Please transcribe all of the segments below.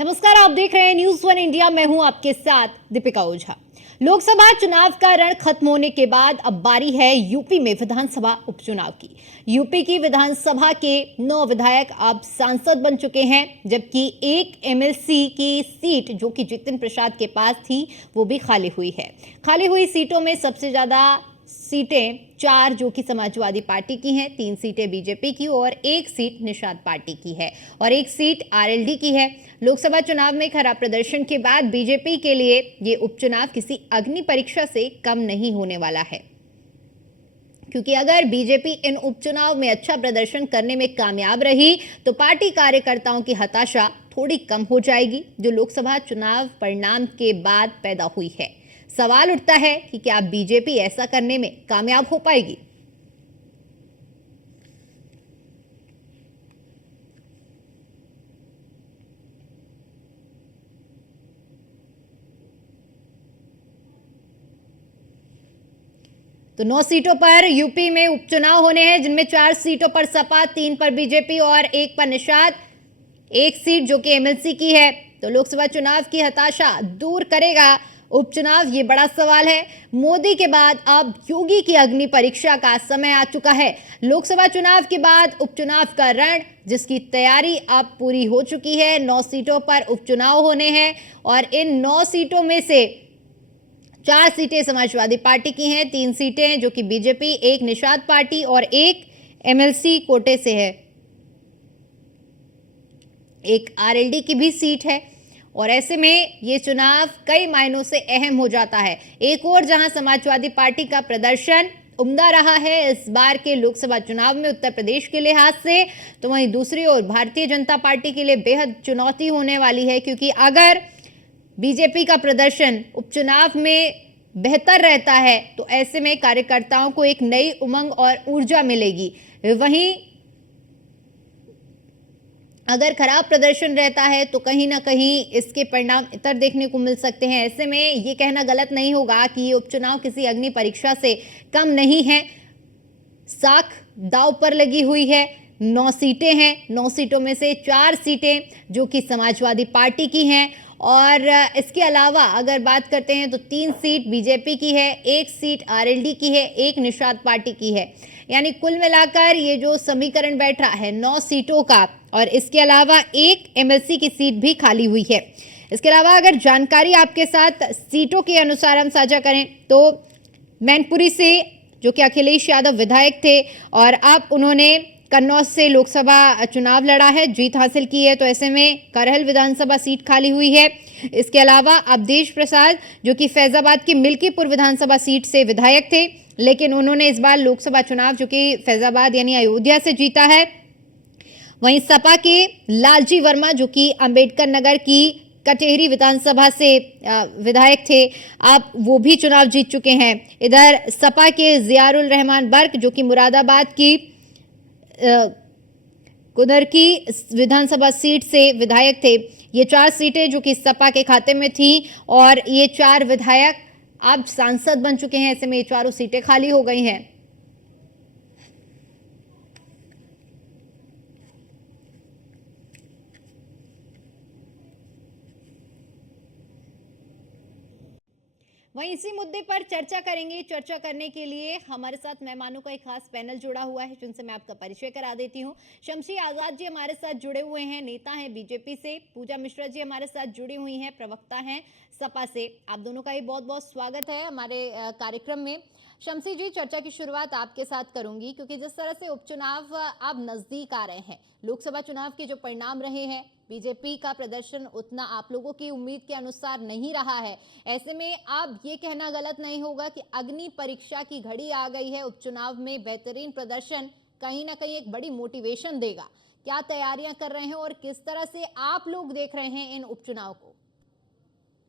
नमस्कार, आप देख रहे हैं न्यूज वन इंडिया। मैं हूं आपके साथ दीपिका ओझा। लोकसभा चुनाव का रण खत्म होने के बाद अब बारी है यूपी में विधानसभा उपचुनाव की। यूपी की विधानसभा के 9 विधायक अब सांसद बन चुके हैं, जबकि एक एमएलसी की सीट जो कि जितिन प्रसाद के पास थी वो भी खाली हुई है। खाली हुई सीटों में सबसे ज्यादा सीटें 4 जो कि समाजवादी पार्टी की हैं, 3 सीटें बीजेपी की और 1 सीट निषाद पार्टी की है और 1 सीट आरएलडी की है। लोकसभा चुनाव में खराब प्रदर्शन के बाद बीजेपी के लिए ये उपचुनाव किसी अग्नि परीक्षा से कम नहीं होने वाला है, क्योंकि अगर बीजेपी इन उपचुनाव में अच्छा प्रदर्शन करने में कामयाब रही तो पार्टी कार्यकर्ताओं की हताशा थोड़ी कम हो जाएगी, जो लोकसभा चुनाव परिणाम के बाद पैदा हुई है। सवाल उठता है कि क्या बीजेपी ऐसा करने में कामयाब हो पाएगी? तो 9 सीटों पर यूपी में उपचुनाव होने हैं, जिनमें 4 सीटों पर सपा, 3 पर बीजेपी और 1 पर निषाद। 1 सीट जो कि एमएलसी की है। तो लोकसभा चुनाव की हताशा दूर करेगा उपचुनाव? ये बड़ा सवाल है। मोदी के बाद अब योगी की अग्नि परीक्षा का समय आ चुका है। लोकसभा चुनाव के बाद उपचुनाव का रण, जिसकी तैयारी अब पूरी हो चुकी है। 9 सीटों पर उपचुनाव होने हैं और इन 9 सीटों में से 4 सीटें समाजवादी पार्टी की हैं, 3 सीटें जो कि बीजेपी, 1 निषाद पार्टी और 1 एमएलसी कोटे से है। 1 आरएलडी की भी सीट है और ऐसे में ये चुनाव कई मायनों से अहम हो जाता है। एक और जहां समाजवादी पार्टी का प्रदर्शन उम्दा रहा है इस बार के लोकसभा चुनाव में उत्तर प्रदेश के लिहाज से, तो वहीं दूसरी ओर भारतीय जनता पार्टी के लिए बेहद चुनौती होने वाली है, क्योंकि अगर बीजेपी का प्रदर्शन उपचुनाव में बेहतर रहता है तो ऐसे में कार्यकर्ताओं को एक नई उमंग और ऊर्जा मिलेगी। वहीं अगर खराब प्रदर्शन रहता है तो कहीं ना कहीं इसके परिणाम इतर देखने को मिल सकते हैं। ऐसे में ये कहना गलत नहीं होगा कि ये उपचुनाव किसी अग्नि परीक्षा से कम नहीं है। साख दांव पर लगी हुई है। 9 सीटें हैं, 9 सीटों में से 4 सीटें जो कि समाजवादी पार्टी की हैं और इसके अलावा अगर बात करते हैं तो 3 सीट बीजेपी की है, 1 सीट आरएलडी की है, 1 निषाद पार्टी की है। यानी कुल मिलाकर ये जो समीकरण बैठा है 9 सीटों का, और इसके अलावा 1 एमएलसी की सीट भी खाली हुई है। इसके अलावा अगर जानकारी आपके साथ सीटों के अनुसार हम साझा करें तो मैनपुरी से जो कि अखिलेश यादव विधायक थे और अब उन्होंने कन्नौज से लोकसभा चुनाव लड़ा है, जीत हासिल की है, तो ऐसे में करहल विधानसभा सीट खाली हुई है। इसके अलावा अवधेश प्रसाद जो कि फैजाबाद की मिल्कीपुर विधानसभा सीट से विधायक थे, लेकिन उन्होंने इस बार लोकसभा चुनाव जो कि फैजाबाद यानी अयोध्या से जीता है। वहीं सपा के लालजी वर्मा जो कि अंबेडकर नगर की कटेहरी विधानसभा से विधायक थे, अब वो भी चुनाव जीत चुके हैं। इधर सपा के जियारुल रहमान बर्क जो कि मुरादाबाद की कुदर की विधानसभा सीट से विधायक थे। ये 4 सीटें जो कि सपा के खाते में थी और ये 4 विधायक अब सांसद बन चुके हैं। ऐसे में ये चारों सीटें खाली हो गई हैं। वहीं इसी मुद्दे पर चर्चा करेंगे। चर्चा करने के लिए हमारे साथ मेहमानों का एक खास पैनल जुड़ा हुआ है, जिनसे मैं आपका परिचय करा देती हूं। शमशी आजाद जी हमारे साथ जुड़े हुए हैं, नेता हैं बीजेपी से। पूजा मिश्रा जी हमारे साथ जुड़ी हुई हैं, प्रवक्ता हैं सपा से। आप दोनों का ही बहुत बहुत स्वागत है हमारे कार्यक्रम में। शमशी जी, चर्चा की शुरुआत आपके साथ करूंगी, क्योंकि जिस तरह से उपचुनाव अब नजदीक आ रहे हैं, लोकसभा चुनाव के जो परिणाम रहे हैं, बीजेपी का प्रदर्शन उतना आप लोगों की उम्मीद के अनुसार नहीं रहा है। ऐसे में अब ये कहना गलत नहीं होगा कि अग्नि परीक्षा की घड़ी आ गई है। उपचुनाव में बेहतरीन प्रदर्शन कहीं ना कहीं एक बड़ी मोटिवेशन देगा। क्या तैयारियां कर रहे हैं और किस तरह से आप लोग देख रहे हैं इन उपचुनाव को?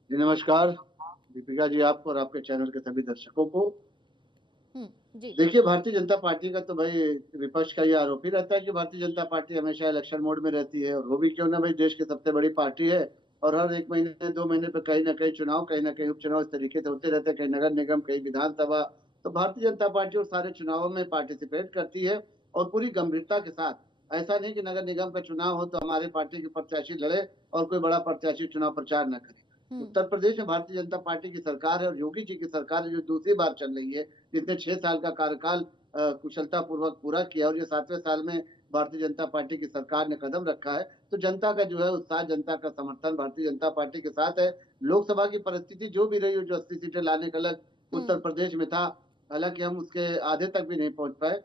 जी नमस्कार दीपिका जी, आपको और आपके चैनल के सभी दर्शकों को। जी देखिए, भारतीय जनता पार्टी का तो भाई विपक्ष का ये आरोप ही रहता है कि भारतीय जनता पार्टी हमेशा इलेक्शन मोड में रहती है, और वो भी क्यों ना, भाई देश की सबसे बड़ी पार्टी है और हर 1 महीने 2 महीने पे कहीं ना कहीं चुनाव, कहीं ना कहीं उपचुनाव इस तरीके से होते रहते हैं, कहीं नगर निगम, कहीं विधानसभा। तो भारतीय जनता पार्टी उस सारे चुनावों में पार्टिसिपेट करती है और पूरी गंभीरता के साथ ऐसा नहीं कि नगर निगम का चुनाव हो तो हमारे पार्टी के प्रत्याशी लड़े और कोई बड़ा प्रत्याशी चुनाव प्रचार न करे। उत्तर प्रदेश में भारतीय जनता पार्टी की सरकार है और योगी जी की सरकार है जो दूसरी बार चल रही है, जिसने 6 साल का कार्यकाल कुशलता पूर्वक पूरा किया और ये 7वें साल में भारतीय जनता पार्टी की सरकार ने कदम रखा है। तो जनता का जो है उत्साह, जनता का समर्थन भारतीय जनता पार्टी के साथ है। लोकसभा की परिस्थिति जो भी रही हो, जो 80 सीटें लाने का लक्ष्य उत्तर प्रदेश में था, हालाँकि हम उसके आधे तक भी नहीं पहुँच पाए।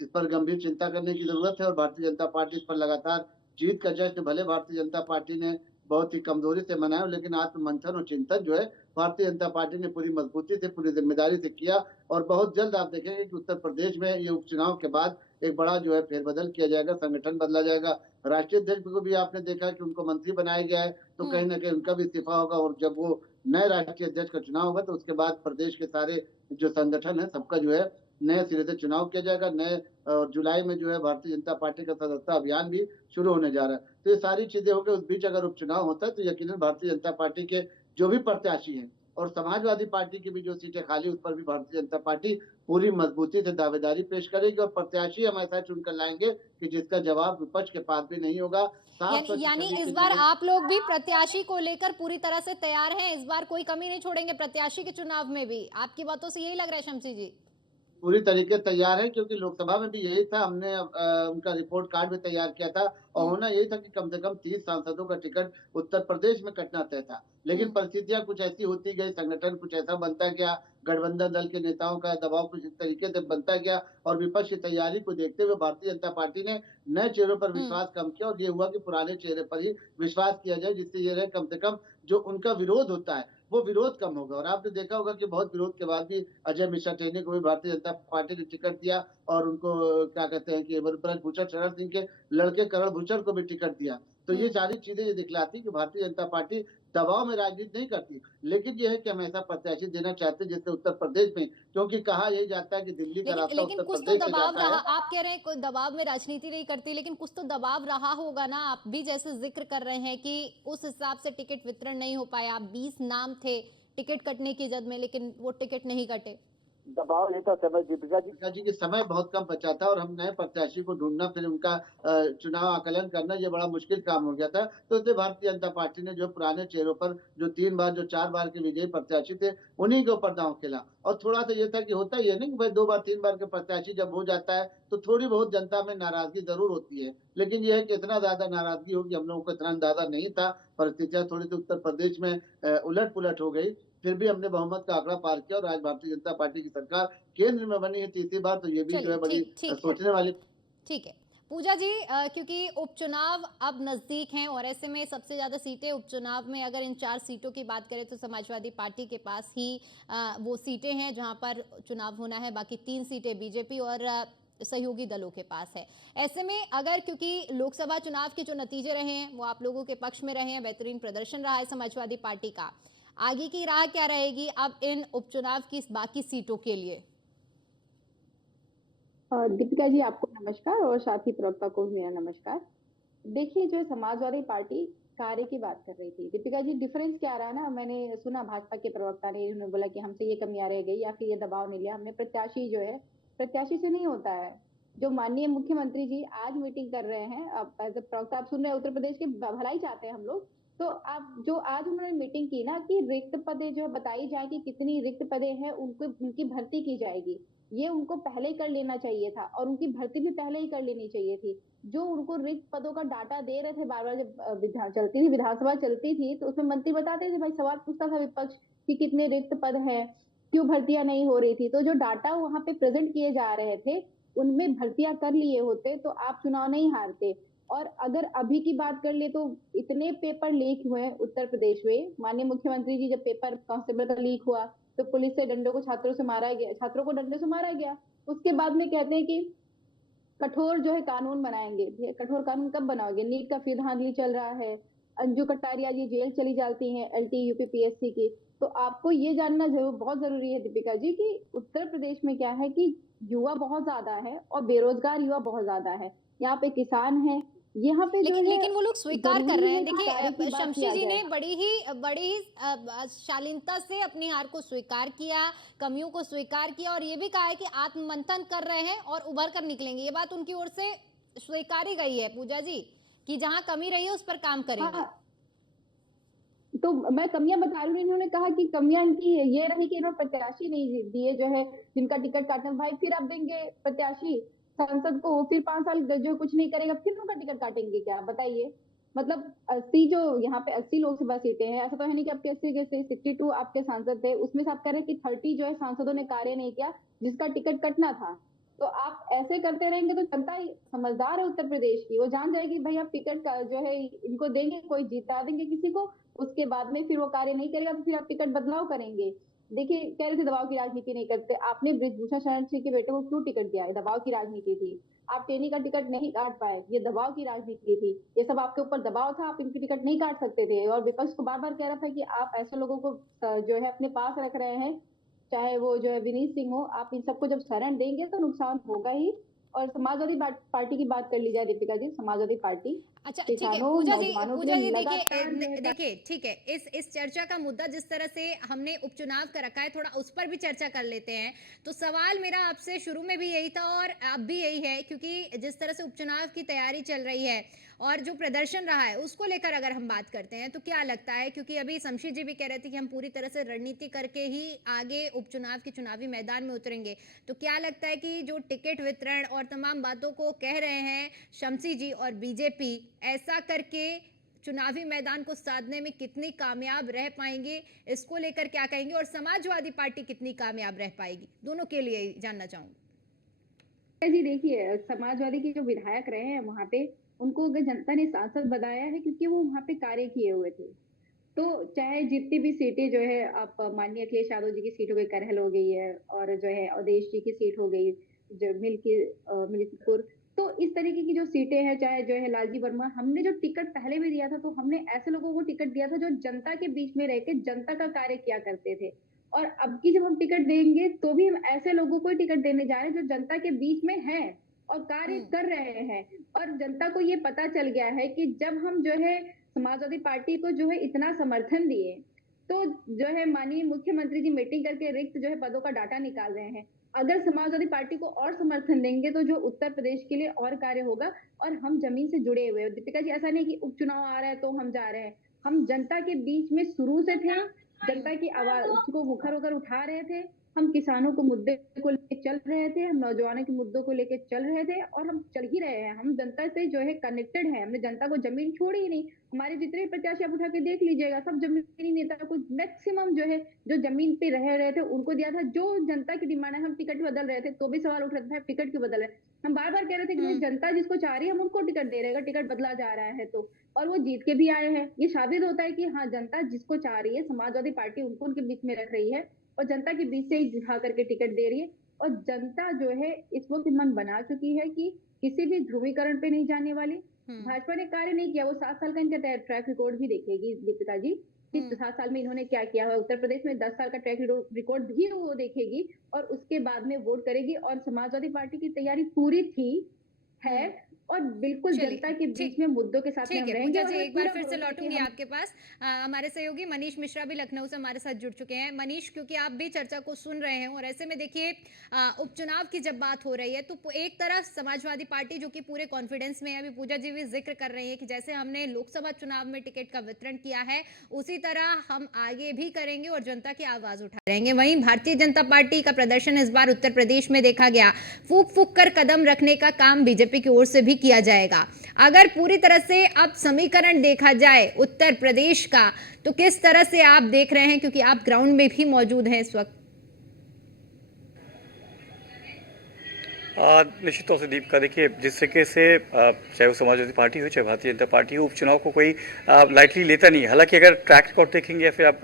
इस पर गंभीर चिंता करने की ज़रूरत है और भारतीय जनता पार्टी इस पर लगातार जीत का जश्न भले भारतीय जनता पार्टी ने बहुत ही कमज़ोरी से मनाया, लेकिन आत्ममंथन और चिंतन जो है भारतीय जनता पार्टी ने पूरी मजबूती से, पूरी ज़िम्मेदारी से किया और बहुत जल्द आप देखेंगे कि उत्तर प्रदेश में ये उपचुनाव के बाद एक बड़ा जो है फेरबदल किया जाएगा, संगठन बदला जाएगा। राष्ट्रीय अध्यक्ष को भी आपने देखा कि उनको मंत्री बनाया गया है, तो कहीं न कहीं उनका भी इस्तीफ़ा होगा और जब वो नए राष्ट्रीय अध्यक्ष का चुनाव होगा, तो उसके बाद प्रदेश के सारे जो संगठन है, सबका जो है नए सिरे से चुनाव किया जाएगा। नए जुलाई में जो है भारतीय जनता पार्टी का सदस्यता अभियान भी शुरू होने जा रहा है। तो ये सारी चीज़ें हो गई, उस बीच अगर उपचुनाव होता है तो यकीनन भारतीय जनता पार्टी के जो भी प्रत्याशी हैं और समाजवादी पार्टी की भी जो सीटें खाली उस पर भी भारतीय जनता पार्टी पूरी मजबूती से दावेदारी पेश करेगी और प्रत्याशी हम ऐसा चुनकर लाएँगे कि जिसका जवाब विपक्ष के पास भी नहीं होगा। साफ यानी स्वच्छ यानी छवि इस के बार लिए आप लोग भी प्रत्याशी को लेकर पूरी तरह से तैयार हैं, इस बार कोई कमी नहीं छोड़ेंगे प्रत्याशी के चुनाव में भी, आपकी बातों से यही लग रहा है शमसी जी। पूरी तरीके से तैयार है क्योंकि लोकसभा में भी यही था, हमने उनका रिपोर्ट कार्ड भी तैयार किया था और हम्म होना यही था कि कम से कम 30 सांसदों का टिकट उत्तर प्रदेश में कटना तय था। लेकिन हम्म परिस्थितियाँ कुछ ऐसी होती गई, संगठन कुछ ऐसा बनता गया, गठबंधन दल के नेताओं का दबाव कुछ इस तरीके से बनता गया और विपक्ष की तैयारी को देखते हुए भारतीय जनता पार्टी ने नए चेहरों पर हम्म विश्वास कम किया और ये हुआ कि पुराने चेहरे पर ही विश्वास किया जाए, जिससे ये रहे कम से कम जो उनका विरोध होता है, वो विरोध कम होगा और आपने देखा होगा कि बहुत विरोध के बाद भी अजय मिश्रा टेनी को भी भारतीय जनता पार्टी ने टिकट दिया और उनको क्या कहते हैं कि ब्रजभूषण भूषण शरण सिंह के लड़के करण भूषण को भी टिकट दिया। तो ये हम्म सारी चीज़ें ये दिखलाती हैं कि भारतीय जनता पार्टी दबाव में राजनीति नहीं करती। लेकिन ये है कि हम ऐसा प्रत्याशी देना चाहते हैं जिससे उत्तर प्रदेश में, क्योंकि कहा यही जाता है कि दिल्ली का लेकिन रास्ता लेकिन उत्तर कुछ तो प्रदेश से दबाव जाता रहा, है। आप कह रहे हैं कोई दबाव में राजनीति नहीं करती, लेकिन कुछ तो दबाव रहा होगा ना, आप भी जैसे जिक्र कर रहे हैं कि उस हिसाब से टिकट वितरण नहीं हो पाया, 20 नाम थे टिकट कटने की जद में, लेकिन वो टिकट नहीं कटे। दबाव ये था समय दीपिका जी के समय बहुत कम बचा था और हम नए प्रत्याशी को ढूँढना फिर उनका चुनाव आकलन करना ये बड़ा मुश्किल काम हो गया था। तो इसलिए भारतीय जनता पार्टी ने जो पुराने चेहरों पर जो 3 बार जो 4 बार के विजयी प्रत्याशी थे, उन्हीं के ऊपर दाँव खेला। और थोड़ा-सा ये था कि होता ये है ना कि भाई 2 बार 3 बार के प्रत्याशी जब हो जाता है, तो थोड़ी बहुत जनता में नाराज़गी ज़रूर होती है। लेकिन ये है कि इतना ज़्यादा नाराज़गी होगी हम लोगों को इतना अंदाज़ा नहीं था। परिस्थितियाँ थोड़ी-सी उत्तर प्रदेश में उलट-पुलट हो गई। फिर भी हमने बहुमत का आंकड़ा पार किया और आज भारतीय जनता पार्टी की सरकार केंद्र में बनी है तीसरी बार, तो ये भी जो चलिए है बड़ी ठीक ठीक है, सोचने वाली। ठीक है। पूजा जी, क्योंकि उपचुनाव अब नज़दीक हैं और ऐसे में सबसे ज़्यादा सीटें उपचुनाव में, अगर इन 4 सीटों की बात करें तो समाजवादी पार्टी के पास ही वो सीटें हैं जहां पर चुनाव होना है, बाकी 3 सीटें बीजेपी और सहयोगी दलों के पास है। ऐसे में अगर, क्योंकि लोकसभा चुनाव के जो नतीजे रहे हैं वो आप लोगों के पक्ष में रहे हैं, बेहतरीन प्रदर्शन रहा है समाजवादी पार्टी का, आगे की राह क्या रहेगी अब इन उपचुनाव की बाकी सीटों के लिए? दीपिका जी आपको नमस्कार और साथी प्रवक्ता को भी मेरा नमस्कार। देखिए जो समाजवादी पार्टी कार्य की बात कर रही थी दीपिका जी, डिफरेंस क्या रहा ना, मैंने सुना भाजपा के प्रवक्ता ने, उन्होंने बोला कि हमसे ये कमियां रह गई या फिर ये दबाव नहीं लिया हमने, प्रत्याशी जो है प्रत्याशी से नहीं होता है। जो माननीय मुख्यमंत्री जी आज मीटिंग कर रहे हैं, अब एज अ प्रवक्ता आप सुन रहे हैं, उत्तर प्रदेश की भलाई चाहते हैं हम लोग, तो आप जो आज उन्होंने मीटिंग की ना कि रिक्त पदे जो बताई जाए कि कितनी रिक्त पदे हैं उनको उनकी भर्ती की जाएगी, ये उनको पहले ही कर लेना चाहिए था और उनकी भर्ती भी पहले ही कर लेनी चाहिए थी। जो उनको रिक्त पदों का डाटा दे रहे थे बार-बार, जब विधानसभा चलती थी तो उसमें मंत्री बताते थे, भाई सवाल पूछता था विपक्ष कि कितने रिक्त पद हैं, क्यों भर्तियां नहीं हो रही थी, तो जो डाटा वहां पे प्रेजेंट किए जा रहे थे उनमें भर्तियां कर लिए होते तो आप चुनाव नहीं हारते। और अगर अभी की बात कर ले तो इतने पेपर लीक हुए उत्तर प्रदेश में, माननीय मुख्यमंत्री जी जब पेपर कांस्टेबल का लीक हुआ तो पुलिस से डंडों को छात्रों से मारा गया, छात्रों को डंडे से मारा गया। उसके बाद में कहते हैं कि कठोर जो है कानून बनाएंगे। ये कठोर कानून कब बनाओगे? नीट का फिर धांधली चल रहा है, अंजू कटारिया जी जेल चली जाती हैं एलटी यूपीपीएससी की। तो आपको ये जानना जरूर बहुत जरूरी है दीपिका जी कि उत्तर प्रदेश में क्या है कि युवा बहुत ज्यादा है और बेरोजगार युवा बहुत ज्यादा है। यहाँ पे किसान है, यहाँ पे जो लेकिन है लेकिन वो लोग स्वीकार कर जरूरी रहे है हैं। कि कार्य की देखिए बात शमशी किया जी जाए। ने बड़ी ही शालीनता से अपनी हार को स्वीकार किया, कमियों को स्वीकार किया और ये भी कहा है कि आत्ममंथन कर रहे हैं और उभर कर निकलेंगे। ये बात उनकी ओर से स्वीकारी गई है पूजा जी कि जहां कमी रही है उस पर काम करेंगे। हाँ, तो मैं कमियां बता रही हूँ। इन्होंने कहा कि कमियां इनकी ये रही कि इन्होंने प्रत्याशी नहीं दिए जो है, जिनका टिकट काटना। भाई फिर आप देंगे प्रत्याशी सांसद को, फिर 5 साल जो कुछ नहीं करेगा, फिर उनका टिकट काटेंगे क्या, बताइए। मतलब 80 जो यहाँ पे 80 लोकसभा सीटें हैं, ऐसा तो है नहीं कि आपके 80 के 62 आपके सांसद थे, उसमें से आप कह रहे हैं कि 30 जो है सांसदों ने कार्य नहीं किया जिसका टिकट कटना था। तो आप ऐसे करते रहेंगे तो जनता समझदार है उत्तर प्रदेश की, वो जान जाएगी भाई आप टिकट का जो है इनको देंगे, कोई जिता देंगे किसी को, उसके बाद में फिर वो कार्य नहीं करेगा तो फिर आप टिकट बदलाव करेंगे। देखिए कह रहे थे दबाव की राजनीति नहीं करते, आपने बृजभूषण शरण सिंह के बेटे को क्यों टिकट दिया है, दबाव की राजनीति थी। आप टेनी का टिकट नहीं काट पाए, ये दबाव की राजनीति थी, ये सब आपके ऊपर दबाव था, आप इनकी टिकट नहीं काट सकते थे। और विपक्ष को बार बार कह रहा था कि आप ऐसे लोगों को जो है अपने पास रख रहे हैं, चाहे वो जो है विनीत सिंह हो, आप इन सबको जब शरण देंगे तो नुकसान होगा ही। और समाजवादी पार्टी की बात कर ली जाए दीपिका जी, समाजवादी पार्टी अच्छा ठीक है किसानों पूजा जी, नौजवानों के पूजा जी लिए देखिए लगातार जो है देखिए ठीक है, इस चर्चा का मुद्दा जिस तरह से हमने उपचुनाव का रखा है थोड़ा उस पर भी चर्चा कर लेते हैं। तो सवाल मेरा आपसे शुरू में भी यही था और अब भी यही है, क्योंकि जिस तरह से उपचुनाव की तैयारी चल रही है और जो प्रदर्शन रहा है उसको लेकर अगर हम बात करते हैं तो क्या लगता है, क्योंकि अभी शमशी जी भी कह रहे थे कि हम पूरी तरह से रणनीति करके ही आगे उपचुनाव के चुनावी मैदान में उतरेंगे, तो क्या लगता है कि जो टिकट वितरण और तमाम बातों को कह रहे हैं शमशी जी और बीजेपी, ऐसा करके चुनावी मैदान को साधने में कितनी कामयाब रह पाएंगे, इसको लेकर क्या कहेंगे, और समाजवादी पार्टी कितनी कामयाब रह पाएगी, दोनों के लिए जानना चाहूंगी। जी देखिए समाजवादी के जो विधायक रहे हैं वहां पे, उनको अगर जनता ने सांसद बनाया है क्योंकि वो वहां पे कार्य किए हुए थे। तो चाहे जितनी भी सीटें जो है, आप माननीय अखिलेश यादव जी की सीट हो गई, करहल हो गई है, और जो है अवधेश जी की सीट हो गई जो मिल्कीपुर, तो इस तरीके की जो सीटें हैं, चाहे जो है लालजी वर्मा, हमने जो टिकट पहले भी दिया था तो हमने ऐसे लोगों को टिकट दिया था जो जनता के बीच में रह के जनता का कार्य किया करते थे। और अब की जब हम टिकट देंगे तो भी हम ऐसे लोगों को टिकट देने जा रहे हैं जो जनता के बीच में है और कार्य कर रहे हैं। और जनता को ये पता चल गया है कि जब हम जो है समाजवादी पार्टी को जो है इतना समर्थन दिए, तो जो है माननीय मुख्यमंत्री जी मीटिंग करके रिक्त जो है पदों का डाटा निकाल रहे हैं। अगर समाजवादी पार्टी को और समर्थन देंगे तो जो उत्तर प्रदेश के लिए और कार्य होगा। और हम जमीन से जुड़े हुए हैं दीपिका जी, ऐसा नहीं कि उपचुनाव आ रहा है तो हम जा रहे हैं, हम जनता के बीच में शुरू से थे, जनता की आवाज को मुखर होकर उठा रहे थे। हम किसानों को मुद्दे को लेकर चल रहे थे, हम नौजवानों के मुद्दों को लेकर चल रहे थे, और हम चल ही रहे हैं। हम जनता से जो है कनेक्टेड है, हमने जनता को जमीन छोड़ी ही नहीं। हमारे जितने प्रत्याशी आप उठा के देख लीजिएगा, सब जमीनी नेता को मैक्सिमम जो है जो जमीन पे रह रहे थे उनको दिया था। जो जनता की डिमांड है, हम टिकट बदल रहे थे तो भी सवाल उठ रहा था टिकट क्यों बदल रहे। हम बार बार कह रहे थे कि भाई जनता जिसको चाह रही है हम उनको टिकट दे रहे हैं, टिकट बदला जा रहा है तो। और वो जीत के भी आए हैं, ये साबित होता है कि हाँ जनता जिसको चाह रही है, समाजवादी पार्टी उनको उनके बीच में रख रही है और जनता के बीच से ही दिखा करके टिकट दे रही है। और जनता जो है इस वक्त मन बना चुकी है कि किसी भी ध्रुवीकरण पे नहीं जाने वाली। भाजपा ने कार्य नहीं किया, वो 7 साल का इनका ट्रैक रिकॉर्ड भी देखेगी दीपिका जी, कि 7 साल में इन्होंने क्या किया है। उत्तर प्रदेश में 10 साल का ट्रैक रिकॉर्ड भी वो देखेगी और उसके बाद में वोट करेगी। और समाजवादी पार्टी की तैयारी पूरी थी है और बिल्कुल जनता के बीच में मुद्दों के साथ में हम रहेंगे। पूजा जी एक बार फिर से लौटूंगी आपके पास। हमारे सहयोगी मनीष मिश्रा भी लखनऊ से हमारे साथ जुड़ चुके हैं। मनीष, क्योंकि आप भी चर्चा को सुन रहे हैं और ऐसे में देखिए उपचुनाव की जब बात हो रही है तो एक तरफ समाजवादी पार्टी जो कि पूरे कॉन्फिडेंस में है, अभी पूजा जी भी जिक्र कर रही है कि जैसे हमने लोकसभा चुनाव में टिकट का वितरण किया है उसी तरह हम आगे भी करेंगे और जनता की आवाज उठा रहेंगे। वहीं भारतीय जनता पार्टी का प्रदर्शन इस बार उत्तर प्रदेश में देखा गया, फूक फूक कर कदम रखने का काम बीजेपी की ओर से भी किया जाएगा। अगर पूरी तरह से अब समीकरण देखा जाए उत्तर प्रदेश का तो किस तरह से आप देख रहे हैं, क्योंकि आप ग्राउंड में भी मौजूद हैं इस वक्त? निश्चित तौर से दीपिका, देखिए जिस तरीके से चाहे वो समाजवादी पार्टी हो चाहे भारतीय जनता पार्टी हो, उपचुनाव को कोई लाइटली लेता नहीं है। हालांकि अगर ट्रैक रिकॉर्ड देखेंगे या फिर आप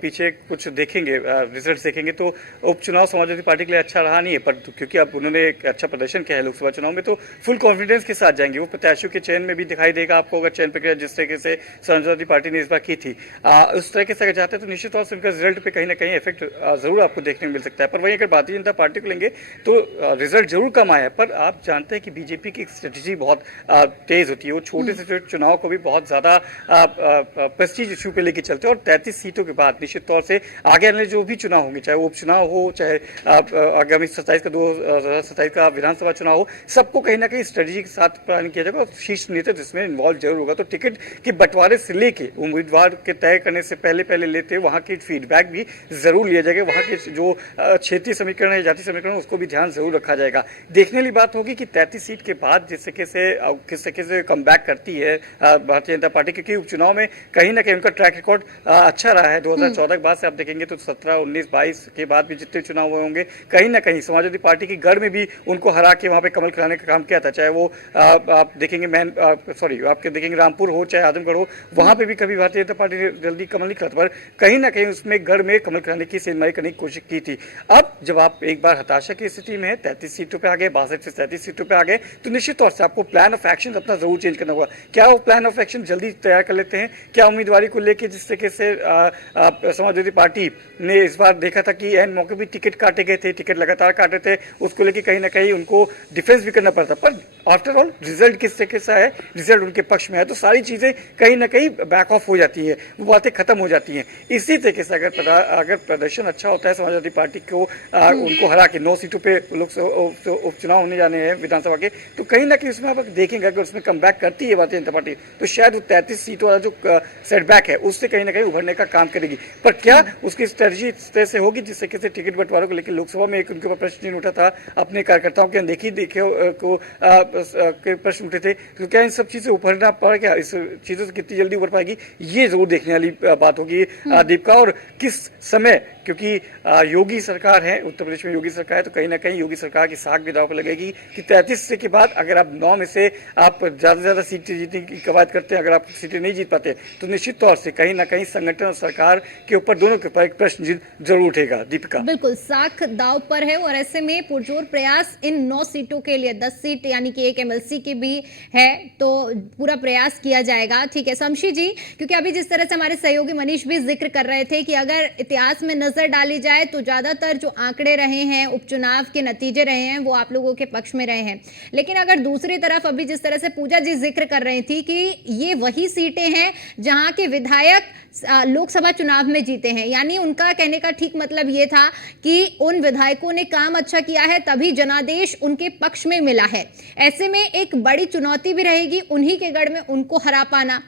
पीछे कुछ देखेंगे, रिजल्ट देखेंगे, तो उपचुनाव समाजवादी पार्टी के लिए अच्छा रहा नहीं है। पर क्योंकि अब उन्होंने एक अच्छा प्रदर्शन किया है लोकसभा चुनाव में, तो फुल कॉन्फिडेंस के साथ जाएंगे। वो प्रत्याशियों के चयन में भी दिखाई देगा आपको, अगर चयन प्रक्रिया जिस तरीके से समाजवादी पार्टी ने इस बार की थी उस तरीके से अगर जाते हैं तो निश्चित तौर से उनका रिजल्ट पे कहीं ना कहीं इफेक्ट जरूर आपको देखने को मिल सकता है। पर वहीं अगर भारतीय जनता पार्टी को लेंगे तो रिजल्ट जरूर कम आया है, पर आप जानते हैं कि बीजेपी की स्ट्रेटजी बहुत तेज होती है। वो छोटे से छोटे चुनाव को भी बहुत ज्यादा प्रेस्टीज इशू पे लेके चलते हैं, और 33 सीटों के बाद निश्चित तौर से आगे आने जो भी चुनाव होंगे, चाहे वो उपचुनाव हो, चाहे आगामी 2027 का विधानसभा चुनाव हो, सबको कहीं ना कहीं स्ट्रेटजी के साथ प्लान किया जाएगा और शीर्ष नेतृत्व इसमें इन्वॉल्व जरूर होगा। तो टिकट के बंटवारे से लेके उम्मीदवार के तय करने से पहले लेते वहाँ की फीडबैक भी जरूर लिया जाएगा, वहाँ के जो क्षेत्रीय समीकरण है, जाति समीकरण, उसको भी ध्यान जरूर रखा जाएगा। देखने वाली बात होगी कि 33 सीट के बाद जिस तरीके से कम बैक करती है भारतीय जनता पार्टी, क्योंकि उपचुनाव में कहीं ना कहीं उनका ट्रैक रिकॉर्ड अच्छा रहा है। 2014 के बाद से आप देखेंगे तो 17, 19, 22 के बाद भी जितने चुनाव हुए होंगे, कहीं ना कहीं समाजवादी पार्टी की गढ़ में भी उनको हरा के वहाँ पे कमल कराने का काम किया था। चाहे वो आप देखेंगे आपके देखेंगे रामपुर हो, चाहे आजमगढ़ हो, वहाँ पे भी कभी भारतीय जनता पार्टी ने जल्दी कमल नहीं कराता, पर कहीं ना कहीं उसमें गढ़ में कमल कराने की सेंधमारी करने की कोशिश की थी। अब जब आप एक बार हताशा की स्थिति में है, 33 सीटों पे आ गए, 62 से 37 सीटों पे आ गए, तो निश्चित तौर से आपको प्लान ऑफ एक्शन अपना जरूर चेंज करना होगा। क्या वो प्लान ऑफ एक्शन जल्दी तैयार कर लेते हैं? क्या उम्मीदवारी को लेकर जिस तरीके से समाजवादी पार्टी ने इस बार देखा था कि एन मौके भी टिकट काटे गए थे, टिकट लगातार काटे थे, उसको लेकर कहीं ना कहीं उनको डिफेंस भी करना पड़ता, पर आफ्टर ऑल रिजल्ट किस तरीके से है, रिजल्ट उनके पक्ष में है, तो सारी चीजें कहीं ना कहीं बैक ऑफ हो जाती है, वो बातें खत्म हो जाती हैं। इसी तरीके से अगर प्रदर्शन अच्छा होता है समाजवादी पार्टी को उनको हरा के 9 सीटों पे उपचुनाव होने जाने हैं विधानसभा के, तो कहीं ना कहीं उसमें आप देखेंगे अगर उसमें कम बैक करती है भारतीय जनता पार्टी, तो शायद वो 33 सीटों वाला जो सेटबैक है उससे कहीं ना कहीं उभरने का काम करेगी। पर क्या उसकी स्ट्रेटजी इस तरह से होगी जिस तरीके से टिकट बंटवारों को लेकर लोकसभा में एक उनके ऊपर प्रश्न चिन्ह उठा था, अपने कार्यकर्ताओं के प्रश्न उठे थे, तो क्या इन सब चीजें उभरना पड़ा, क्या इस चीजों से कितनी जल्दी उभर पाएगी, ये जरूर देखने वाली बात होगी दीपिका। और किस समय, क्योंकि योगी सरकार है, उत्तर प्रदेश में योगी सरकार है, तो कहीं ना कहीं योगी सरकार की साख भी दांव पर लगेगी कि 33 से के बाद अगर आप 9 में से आप ज्यादा से ज्यादा सीटें जीतने की कवायद करते हैं, अगर आप सीटें नहीं जीत पाते, तो निश्चित तौर से कहीं ना कहीं संगठन और सरकार के ऊपर दोनों के ऊपर एक प्रश्न जरूर उठेगा। दीपिका, बिल्कुल साख दांव पर है, और ऐसे में पुरजोर प्रयास इन 9 सीटों के लिए, 10 सीट यानी कि एक एमएलसी की भी है, तो पूरा प्रयास किया जाएगा। ठीक है शमशी जी, क्योंकि अभी जिस तरह से हमारे सहयोगी मनीष भी जिक्र कर रहे थे कि अगर इतिहास में नजर डाली जाए तो ज्यादातर जो आंकड़े रहे हैं, उपचुनाव के नतीजे रहे हैं, वो आप लोगों के पक्ष में रहे हैं। लेकिन अगर दूसरी तरफ अभी जिस तरह से पूजा जी जिक्र कर रही थी कि ये वही सीटें हैं जहां के विधायक लोकसभा चुनाव में जीते हैं, यानी उनका कहने का ठीक मतलब ये था कि उन विधायकों ने काम अच्छा किया है तभी जनादेश उनके पक्ष में मिला है। ऐसे में एक बड़ी चुनौती भी रहेगी उन्हीं के गढ़ में उनको हरा पाना।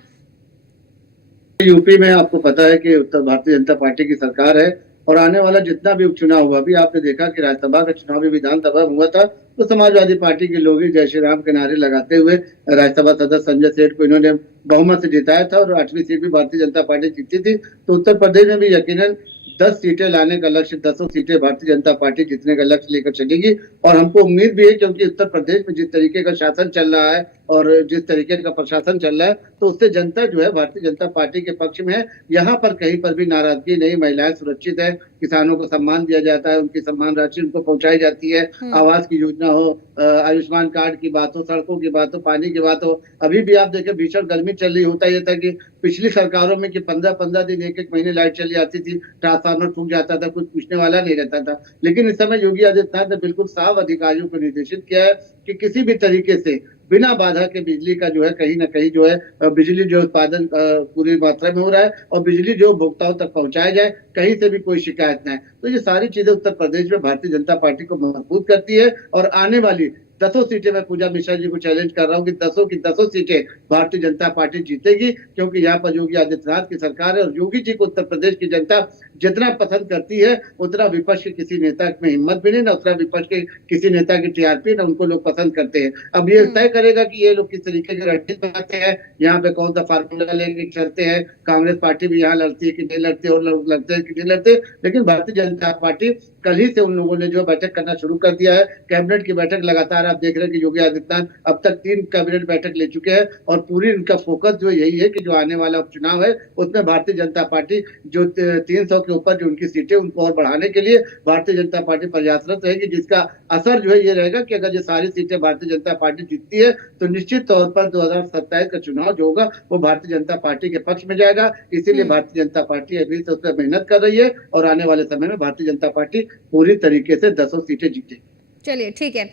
यूपी में आपको पता है कि उत्तर भारतीय जनता पार्टी की सरकार है, और आने वाला जितना भी उपचुनाव हुआ, अभी आपने देखा कि राज्यसभा का चुनाव भी विधानसभा हुआ था, तो समाजवादी पार्टी के लोग ही जय श्री राम के नारे लगाते हुए राज्यसभा सदस्य संजय सेठ को इन्होंने बहुमत से जिताया था, और 8वीं सीट भी भारतीय जनता पार्टी जीती थी। तो उत्तर प्रदेश में भी यकीनन 10 सीटें लाने का लक्ष्य, 10 सीटें भारतीय जनता पार्टी जीतने का लक्ष्य लेकर चलेगी। और हमको उम्मीद भी है, क्योंकि उत्तर प्रदेश में जिस तरीके का शासन चल रहा है और जिस तरीके का प्रशासन चल रहा है, तो उससे जनता जो है भारतीय जनता पार्टी के पक्ष में है। यहाँ पर कहीं पर भी नाराजगी नहीं, महिलाएं सुरक्षित है, किसानों को सम्मान दिया जाता है, उनकी सम्मान राशि उनको पहुंचाई जाती है, आवास की योजना हो, आयुष्मान कार्ड की बात हो, सड़कों की बात हो, पानी की बात हो। अभी भी आप देखें भीषण गर्मी चल रही, होता यह था कि पिछली सरकारों में कि 15-15 दिन, 1-1 महीने लाइट चली आती थी, ट्रांसफार्मर फूक जाता था, कुछ पूछने वाला नहीं रहता था। लेकिन इस समय योगी आदित्यनाथ ने बिल्कुल साफ अधिकारियों को निर्देशित किया है कि किसी भी तरीके से बिना बाधा के बिजली का जो है कहीं ना कहीं जो है बिजली जो उत्पादन पूरी मात्रा में हो रहा है, और बिजली जो उपभोक्ताओं तक पहुंचाया जाए, कहीं से भी कोई शिकायत ना है। तो ये सारी चीजें उत्तर प्रदेश में भारतीय जनता पार्टी को मजबूत करती है, और आने वाली 10 सीटें, मैं पूजा मिश्रा जी को चैलेंज कर रहा हूँ कि 10 की 10 सीटें भारतीय जनता पार्टी जीतेगी, क्योंकि यहाँ पर योगी आदित्यनाथ की सरकार है, और योगी जी को उत्तर प्रदेश की जनता जितना पसंद करती है, उतना विपक्ष के किसी नेता में हिम्मत भी नहीं, ना उतना विपक्ष के किसी नेता की टीआरपी, ना उनको लोग पसंद करते हैं। अब ये तय करेगा कि ये लोग किस तरीके के रणनीति बनाते हैं, यहाँ पे कौन सा फार्मूला लेके चलते हैं। कांग्रेस पार्टी भी यहाँ लड़ती है कि नहीं लड़ती, और लोग लड़ते हैं कि नहीं लड़ते, लेकिन भारतीय जनता पार्टी कल ही से उन लोगों ने जो बैठक करना शुरू कर दिया है। कैबिनेट की बैठक लगातार आप देख रहे हैं कि योगी आदित्यनाथ अब तक 3 कैबिनेट बैठक ले चुके हैं, और पूरी उनका फोकस जो यही है कि जो आने वाला उपचुनाव है उसमें भारतीय जनता पार्टी जो 300 के ऊपर जो उनकी सीटें उनको और बढ़ाने के लिए भारतीय जनता पार्टी प्रयासरत रहेगी, जिसका असर जो है ये रहेगा कि अगर ये सारी सीटें भारतीय जनता पार्टी जीतती है, तो निश्चित तौर पर 2027 का चुनाव जो होगा वो भारतीय जनता पार्टी के पक्ष में जाएगा। इसीलिए भारतीय जनता पार्टी अभी से उस पर मेहनत कर रही है, और आने वाले समय में भारतीय जनता पार्टी पूरी तरीके से 10 सीटें जीतेगी। चलिए ठीक है।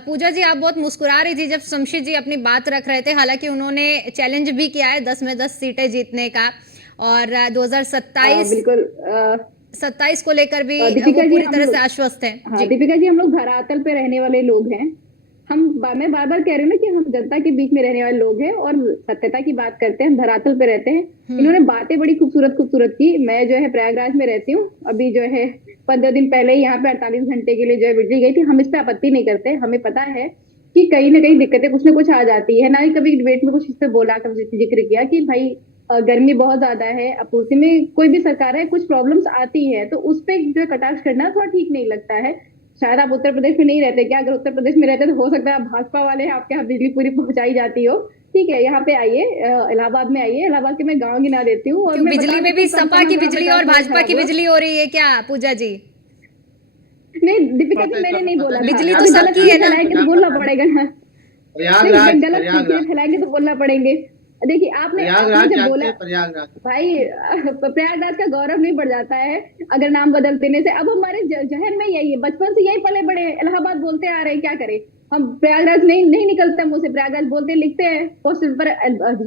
पूजा जी, आप बहुत मुस्कुरा रही थी जब शमशी जी अपनी बात रख रहे थे, हालांकि उन्होंने चैलेंज भी किया है 10 में 10 सीटें जीतने का, और 2027 बिल्कुल 27 को लेकर भी दीपिका वो जी, पूरी हम तरह लोग- से आश्वस्त हैं। हाँ जी दीपिका जी, हम लोग धरातल पे रहने वाले लोग हैं। मैं बार बार कह रही हूँ ना कि हम जनता के बीच में रहने वाले लोग हैं और सत्यता की बात करते हैं, हम धरातल पे रहते हैं। इन्होंने बातें बड़ी खूबसूरत खूबसूरत की। मैं जो है प्रयागराज में रहती हूँ, अभी जो है 15 दिन पहले ही यहाँ पे 48 घंटे के लिए जो है बिजली गई थी। हम इस पे आपत्ति नहीं करते, हमें पता है कि कहीं ना कहीं दिक्कतें कुछ ना कुछ आ जाती है। ना ही कभी डिबेट में कुछ इस पे बोला, कभी जिक्र किया कि भाई गर्मी बहुत ज्यादा है, आपूर्ति में कोई भी सरकार है, कुछ प्रॉब्लम्स आती है, तो उस पे जो है कटाक्ष करना थोड़ा ठीक नहीं लगता है। शायद आप उत्तर प्रदेश में नहीं रहते क्या? अगर उत्तर प्रदेश में रहते तो हो सकता है आप भाजपा वाले हैं, आपके यहाँ बिजली पूरी पहुंचाई जाती हो। ठीक है, यहाँ पे आइए, इलाहाबाद में आइए। इलाहाबाद के मैं गाँव गिना देती हूँ। और क्यों, मैं बिजली बता में देती भी हूँ कम से सपा कम की जहाँ बिजली पे और 10 भाजपा खराब की हुआ। बिजली हो रही है क्या पूजा जी? नहीं दीपिका जी, मैंने नहीं बोला था। बिजली तो अभी गलत सबकी चीजें है ना। फैलाएंगे तो बोलना पड़ेगा ना। नहीं, प्रयागराज गलत चीजें प्रयागराज फैलाएंगे तो बोलना पड़ेंगे। देखिए आपने प्रयागराज जब जानते बोला हैं प्रयागराज। भाई, प्रयागराज का गौरव नहीं बढ़ जाता है अगर नाम बदल देने से। अब हमारे जहन में यही है, बचपन से यही पले बड़े, इलाहाबाद बोलते आ रहे हैं, क्या करें हम? प्रयागराज नहीं नहीं निकलता मुंह से, प्रयागराज बोलते लिखते हैं, पोस्ट पर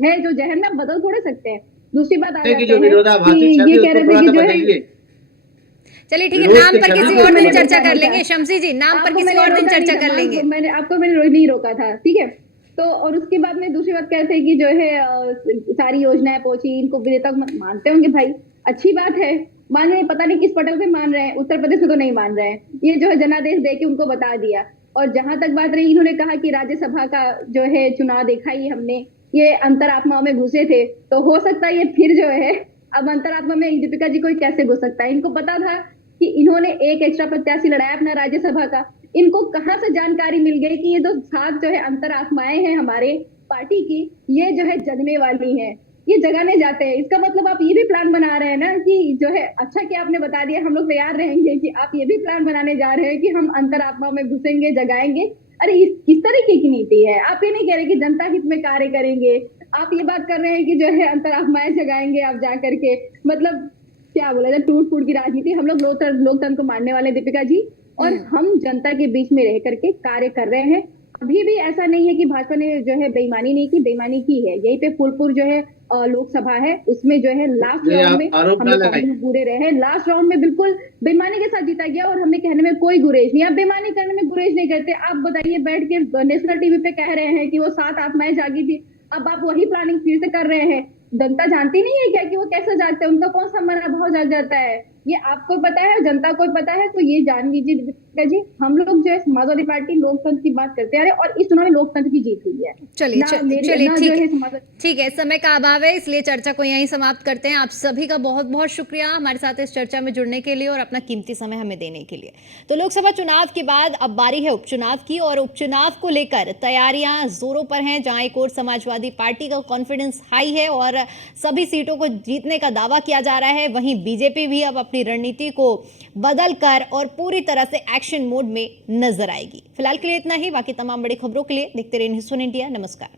है जो जहन में, बदल थोड़े सकते हैं। दूसरी बात आ की जाते जो हैं विरोधाभासी कि छवि ये कह उसको रहे थे थोड़ा कि सा जो है, बदलिए। चलिए ठीक है, विरोध नाम की पर छवि किसी को और थोड़ा दिन मैंने चर्चा रोका कर नहीं लेंगे। था। शमसी जी, नाम पर आपको किसी मैंने और दिन रोका नहीं चर्चा था, कर लेंगे। आपको मैंने नहीं रोका था, ठीक है। तो और उसके बाद में दूसरी बात कहते हैं कि जो है सारी योजनाएं पहुंची, इनको विधेयक मानते होंगे भाई, अच्छी बात है। मान रहे हैं, पता नहीं किस पटल पे मान रहे हैं, उत्तर प्रदेश में तो नहीं मान रहे हैं। ये जो है जनादेश दे के उनको बता दिया। और जहां तक बात रही, इन्होंने कहा कि राज्यसभा का जो है चुनाव देखा ही हमने, ये अंतरात्मा में घुसे थे, तो हो सकता है ये फिर जो है अब अंतरात्मा में दीपिका जी को कैसे घुस सकता है? इनको पता था कि इन्होंने एक एक्स्ट्रा प्रत्याशी लड़ाया अपना राज्यसभा का। इनको कहां से जानकारी मिल गई कि ये जो 7 जो है अंतरात्माएं हैं हमारे पार्टी की, ये जो है जगने वाली हैं, ये जगाने जाते हैं। इसका मतलब आप ये भी प्लान बना रहे हैं ना कि जो है, अच्छा कि आपने बता दिया, हम लोग तैयार रहेंगे कि आप ये भी प्लान बनाने जा रहे हैं कि हम अंतरात्मा में घुसेंगे, जगाएंगे। अरे किस तरीके की नीति है? आप ये नहीं कह रहे कि जनता हित में कार्य करेंगे, आप ये बात कर रहे हैं कि जो है अंतरात्माएं जगाएंगे आप जा करके। मतलब क्या बोला जाए, टूट फूट की राजनीति। हम लोग लोकतंत्र को मानने वाले दीपिका जी, और हम जनता के बीच में रह करके कार्य कर रहे हैं। अभी भी ऐसा नहीं है कि भाजपा ने जो है बेईमानी नहीं की, बेईमानी की है। यही पे फूलपुर जो है लोकसभा है, उसमें जो है लास्ट नहीं, राउंड आप में आरोप हम ना लोग लगाइए। कांग्रेस में पूरे रहे, लास्ट राउंड में बिल्कुल बेईमानी के साथ जीता गया, और हमें कहने में कोई गुरेज नहीं। आप बेईमानी करने में गुरेज नहीं करते। आप बताइए, बैठ के नेशनल टीवी पे कह रहे हैं कि वो 7 आत्माएं जागी थी, अब आप वही प्लानिंग फिर से कर रहे हैं। जनता जानती नहीं है क्या कि वो कैसे जागते हैं? उनका कौन सा मनोभाव जाग जाता है? ये आपको पता है, जनता को पता है। तो ये जान लीजिए दीपिका जी, हम लोग जो है समाजवादी पार्टी लोकतंत्र की बात करते आ रहे हैं, और इस चुनाव में लोकतंत्र की जीत हुई है। चलिए चलिए ना ठीक जो है, है समाजवादी। ठीक है, समय का अभाव है, इसलिए चर्चा को यहीं समाप्त करते हैं। आप सभी का बहुत बहुत शुक्रिया हमारे साथ इस चर्चा में जुड़ने के लिए और अपना कीमती समय हमें देने के लिए। तो लोकसभा चुनाव के बाद अब बारी है उपचुनाव की, और उपचुनाव को लेकर तैयारियां जोरों पर हैं। जहां एक और समाजवादी पार्टी का कॉन्फिडेंस हाई है और सभी सीटों को जीतने का दावा किया जा रहा है, वहीं बीजेपी भी अब अपनी रणनीति को बदल कर और पूरी तरह से एक्शन मोड में नजर आएगी। फिलहाल के लिए इतना ही। बाकी तमाम बड़ी खबरों के लिए देखते रहिए न्यूज़ 1 इंडिया। नमस्कार।